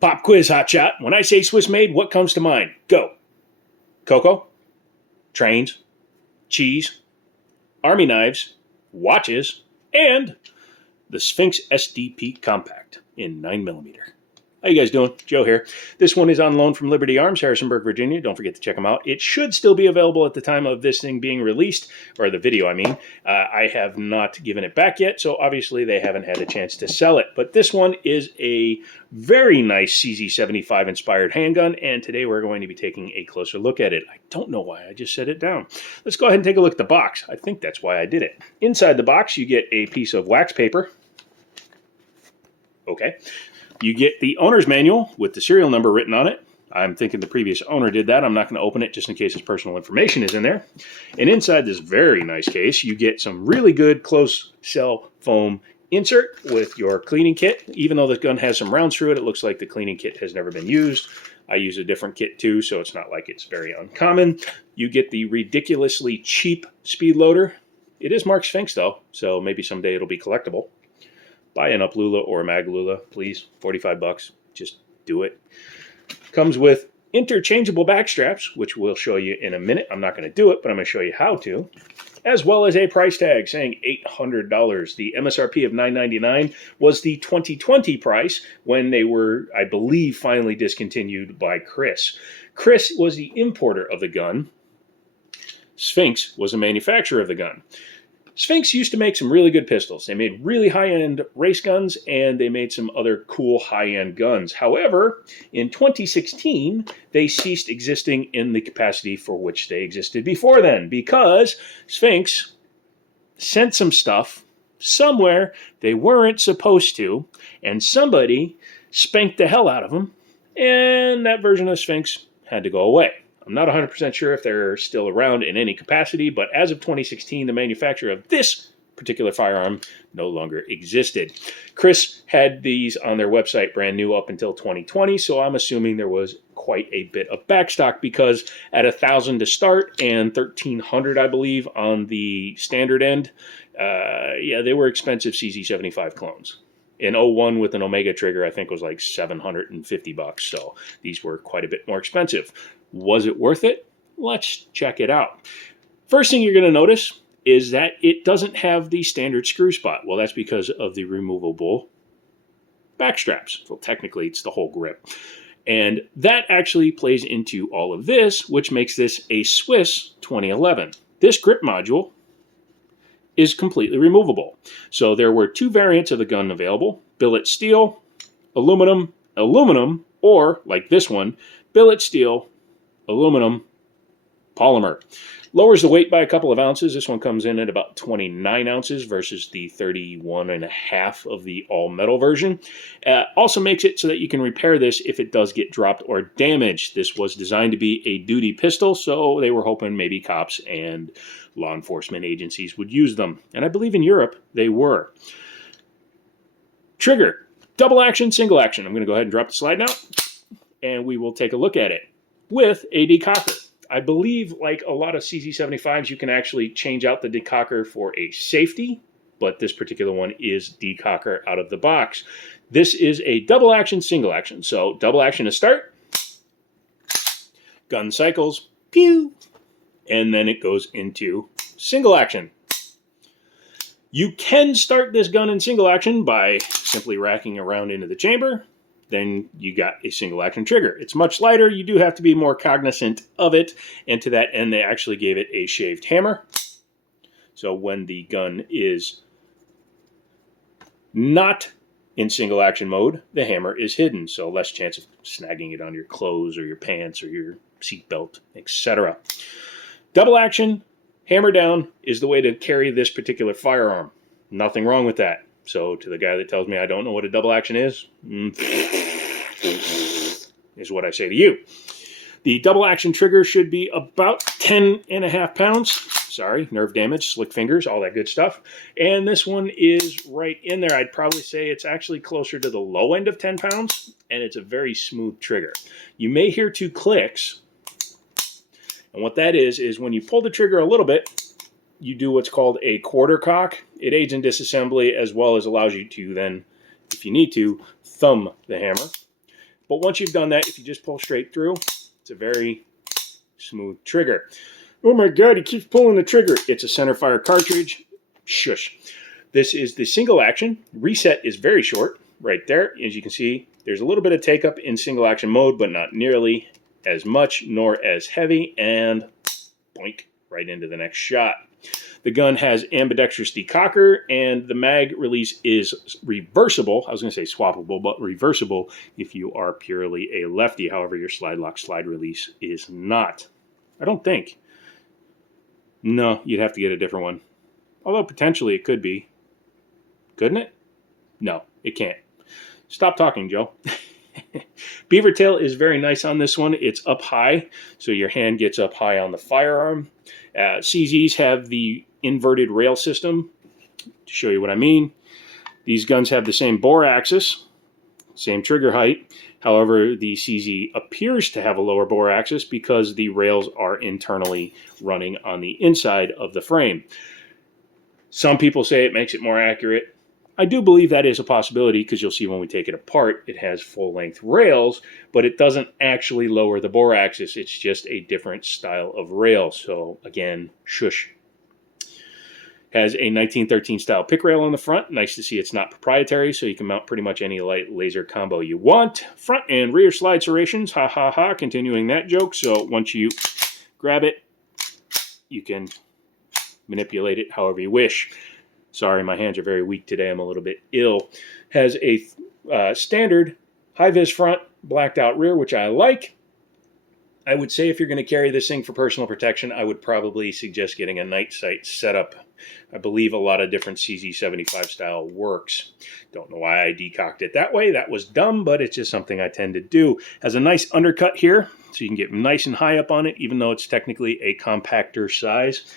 Pop quiz, hotshot. When I say Swiss made, what comes to mind? Go. Cocoa, trains, cheese, army knives, watches, and the Sphinx SDP Compact in 9mm. How you guys doing? Joe here. This one is on loan from Liberty Arms, Harrisonburg, Virginia. Don't forget to check them out. It should still be available at the time of this thing being released, or the video, I mean. I have not given it back yet, so obviously they haven't had a chance to sell it. But this one is a very nice CZ75 inspired handgun, and today we're going to be taking a closer look at it. I don't know why I just set it down. Let's go ahead and take a look at the box. I think that's why I did it. Inside the box, you get a piece of wax paper. Okay. You get the owner's manual with the serial number written on it. I'm thinking the previous owner did that. I'm not going to open it just in case his personal information is in there. And inside this very nice case, you get some really good close cell foam insert with your cleaning kit. Even though the gun has some rounds through it, it looks like the cleaning kit has never been used. I use a different kit too, so it's not like it's very uncommon. You get the ridiculously cheap speed loader. It is marked Sphinx though, so maybe someday it'll be collectible. Buy an Uplula or a Maglula, please. 45 bucks. Just do it. Comes with interchangeable back straps, which we'll show you in a minute. I'm not going to do it, but I'm going to show you how to. As well as a price tag saying $800. The MSRP of $999 was the 2020 price when they were, I believe, finally discontinued by Chris. Chris was the importer of the gun. Sphinx was the manufacturer of the gun. Sphinx used to make some really good pistols. They made really high-end race guns, and they made some other cool high-end guns. However, in 2016, they ceased existing in the capacity for which they existed before then, because Sphinx sent some stuff somewhere they weren't supposed to, and somebody spanked the hell out of them, and that version of Sphinx had to go away. I'm not 100% sure if they're still around in any capacity, but as of 2016, the manufacturer of this particular firearm no longer existed. Chris had these on their website brand new up until 2020, so I'm assuming there was quite a bit of backstock because at $1,000 to start and $1,300, I believe, on the standard end, yeah, they were expensive CZ75 clones. An 01 with an Omega trigger, I think, was like $750, so these were quite a bit more expensive. Was it worth it? Let's check it out. First thing you're going to notice is that it doesn't have the standard screw spot. Well, that's because of the removable back straps. So technically, it's the whole grip. And that actually plays into all of this, which makes this a Swiss 2011. This grip module is completely removable. So there were two variants of the gun available: billet steel, aluminum, or like this one, billet steel, aluminum, polymer. Lowers the weight by a couple of ounces. This one comes in at about 29 ounces versus the 31.5 of the all-metal version. Also makes it so that you can repair this if it does get dropped or damaged. This was designed to be a duty pistol, so they were hoping maybe cops and law enforcement agencies would use them. And I believe in Europe they were. Trigger. Double action, single action. I'm going to go ahead and drop the slide now, and we will take a look at it with a decocker. I believe, like a lot of CZ75s, you can actually change out the decocker for a safety, but this particular one is decocker out of the box. This is a double action, single action. So double action to start, gun cycles, pew, and then it goes into single action. You can start this gun in single action by simply racking around into the chamber. Then you got a single action trigger. It's much lighter. You do have to be more cognizant of it. And to that end, they actually gave it a shaved hammer. So when the gun is not in single action mode, the hammer is hidden. So less chance of snagging it on your clothes or your pants or your seatbelt, etc. Double action, hammer down is the way to carry this particular firearm. Nothing wrong with that. So to the guy that tells me I don't know what a double action is what I say to you. The double action trigger should be about 10.5 pounds. Sorry, nerve damage, slick fingers, all that good stuff. And this one is right in there. I'd probably say it's actually closer to the low end of 10 pounds, and it's a very smooth trigger. You may hear two clicks, and what that is when you pull the trigger a little bit, you do what's called a quarter cock. It aids in disassembly as well as allows you to then, if you need to, thumb the hammer. But once you've done that, if you just pull straight through, it's a very smooth trigger. Oh my God, he keeps pulling the trigger. It's a center fire cartridge. Shush. This is the single action. Reset is very short right there. As you can see, there's a little bit of take up in single action mode, but not nearly as much nor as heavy, and boink, right into the next shot. The gun has ambidextrous decocker, and the mag release is reversible. I was going to say swappable, but reversible if you are purely a lefty. However, your slide lock slide release is not. I don't think. No, you'd have to get a different one. Although potentially it could be. Couldn't it? No, it can't. Stop talking, Joe. Beaver tail is very nice on this one. It's up high, so your hand gets up high on the firearm. CZs have the inverted rail system. To show you what I mean, these guns have the same bore axis, same trigger height. However, the CZ appears to have a lower bore axis because the rails are internally running on the inside of the frame. Some people say it makes it more accurate. I do believe that is a possibility because you'll see when we take it apart, it has full-length rails, but it doesn't actually lower the bore axis. It's just a different style of rail. So again, shush. Has a 1913 style pick rail on the front. Nice to see it's not proprietary, so you can mount pretty much any light laser combo you want. Front and rear slide serrations, ha ha ha, continuing that joke. So once you grab it, you can manipulate it however you wish. Sorry, my hands are very weak today. I'm a little bit ill. Has a standard high-vis front, blacked out rear, which I like. I would say if you're going to carry this thing for personal protection, I would probably suggest getting a night sight setup. I believe a lot of different CZ75 style works. Don't know why I decocked it that way. That was dumb, but it's just something I tend to do. Has a nice undercut here, so you can get nice and high up on it, even though it's technically a compactor size.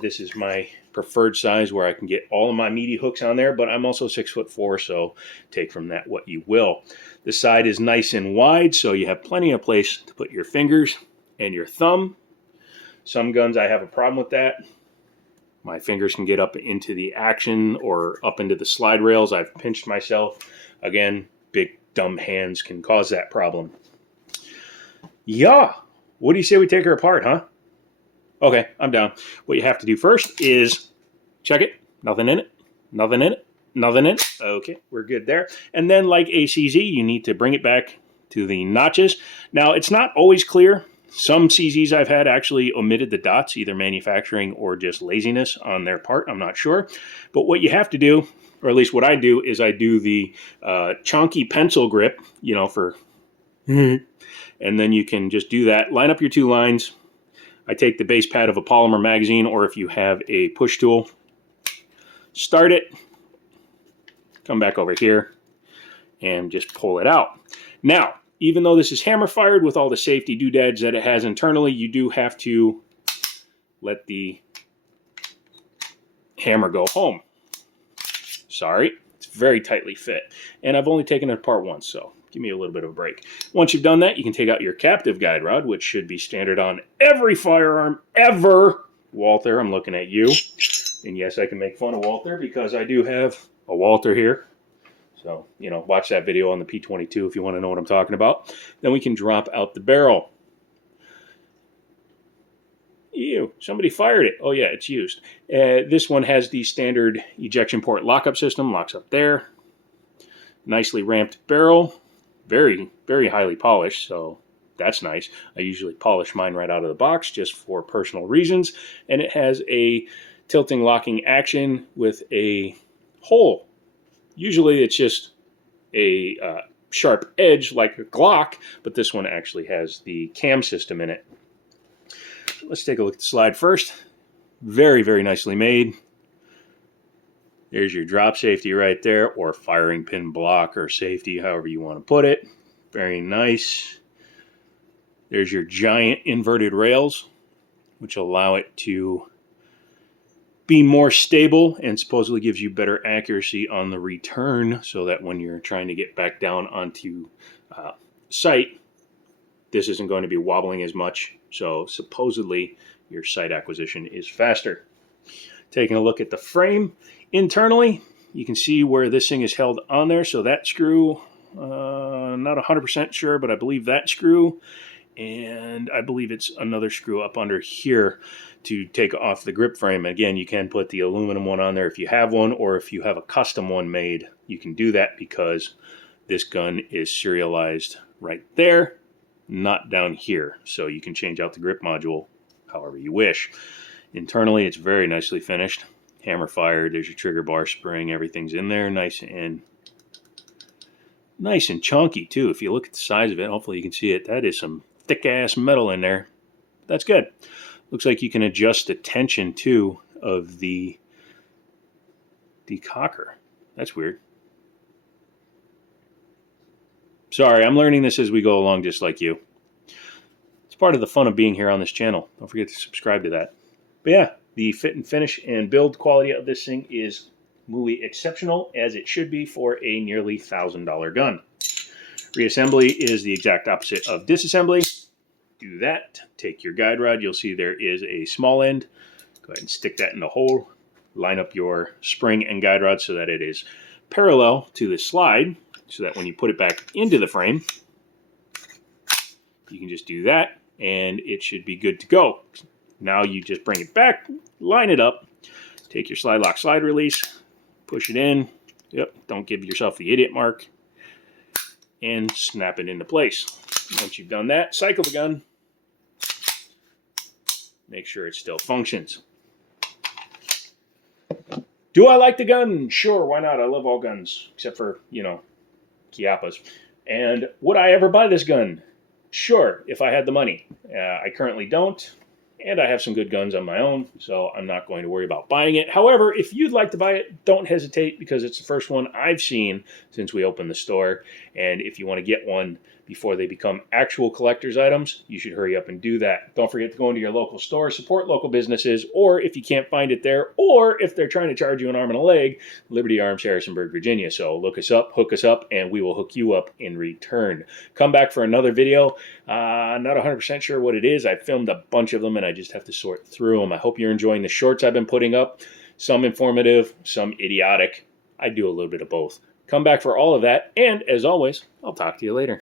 This is my preferred size where I can get all of my meaty hooks on there, but I'm also 6'4", so take from that what you will. The side is nice and wide, so you have plenty of place to put your fingers and your thumb. Some guns I have a problem with that. My fingers can get up into the action or up into the slide rails. I've pinched myself. Again, big dumb hands can cause that problem. Yeah, what do you say we take her apart, huh? Okay, I'm down. What you have to do first is check it. Nothing in it. Nothing in it. Nothing in it. Okay, we're good there. And then like ACZ, you need to bring it back to the notches. Now, it's not always clear. Some CZs I've had actually omitted the dots, either manufacturing or just laziness on their part. I'm not sure. But what you have to do, or at least what I do, is I do the chonky pencil grip, you know, for... and then you can just do that. Line up your two lines. I take the base pad of a polymer magazine, or if you have a push tool, start it, come back over here, and just pull it out. Now, even though this is hammer fired with all the safety doodads that it has internally, you do have to let the hammer go home. Sorry, it's very tightly fit. And I've only taken it apart once, so give me a little bit of a break. Once you've done that, you can take out your captive guide rod, which should be standard on every firearm ever. Walther, I'm looking at you. And yes, I can make fun of Walther because I do have a Walther here. So, you know, watch that video on the P22 if you want to know what I'm talking about. Then we can drop out the barrel. Ew, somebody fired it. Oh yeah, it's used. This one has the standard ejection port lockup system. Locks up there. Nicely ramped barrel. Very, very highly polished, so that's nice. I usually polish mine right out of the box just for personal reasons. And it has a tilting locking action with a hole. Usually it's just a sharp edge like a Glock, but this one actually has the cam system in it. Let's take a look at the slide first. Very, very nicely made. There's your drop safety right there, or firing pin block or safety, however you want to put it. Very nice. There's your giant inverted rails, which allow it to be more stable and supposedly gives you better accuracy on the return, so that when you're trying to get back down onto sight, this isn't going to be wobbling as much. So supposedly your sight acquisition is faster. Taking a look at the frame internally, you can see where this thing is held on there. So that screw Not 100% sure, but I believe that screw. And I believe it's another screw up under here to take off the grip frame. Again, you can put the aluminum one on there if you have one, or if you have a custom one made, you can do that because this gun is serialized right there, not down here. So you can change out the grip module however you wish. Internally, it's very nicely finished. Hammer fired, there's your trigger bar spring, everything's in there, nice and chunky too. If you look at the size of it, hopefully you can see it, that is some thick ass metal in there. That's good. Looks like you can adjust the tension too of the decocker. That's weird. Sorry, I'm learning this as we go along, just like you. It's part of the fun of being here on this channel. Don't forget to subscribe to that. But yeah, the fit and finish and build quality of this thing is muy exceptional, as it should be for a nearly $1,000 gun. Reassembly is the exact opposite of disassembly. Do that. Take your guide rod. You'll see there is a small end. Go ahead and stick that in the hole. Line up your spring and guide rod so that it is parallel to the slide, so that when you put it back into the frame, you can just do that and it should be good to go. Now you just bring it back, line it up, take your slide lock slide release, push it in. Yep, don't give yourself the idiot mark, and snap it into place. Once you've done that, cycle the gun. Make sure it still functions. Do I like the gun? Sure, why not? I love all guns, except for, you know, Chiappas. And would I ever buy this gun? Sure, if I had the money. I currently don't, and I have some good guns on my own, so I'm not going to worry about buying it. However, if you'd like to buy it, don't hesitate, because it's the first one I've seen since we opened the store. And if you want to get one before they become actual collector's items, you should hurry up and do that. Don't forget to go into your local store, support local businesses, or if you can't find it there, or if they're trying to charge you an arm and a leg, Liberty Arms, Harrisonburg, Virginia. So look us up, hook us up, and we will hook you up in return. Come back for another video. Not 100% sure what it is. I filmed a bunch of them, and I just have to sort through them. I hope you're enjoying the shorts I've been putting up. Some informative, some idiotic. I do a little bit of both. Come back for all of that, and as always, I'll talk to you later.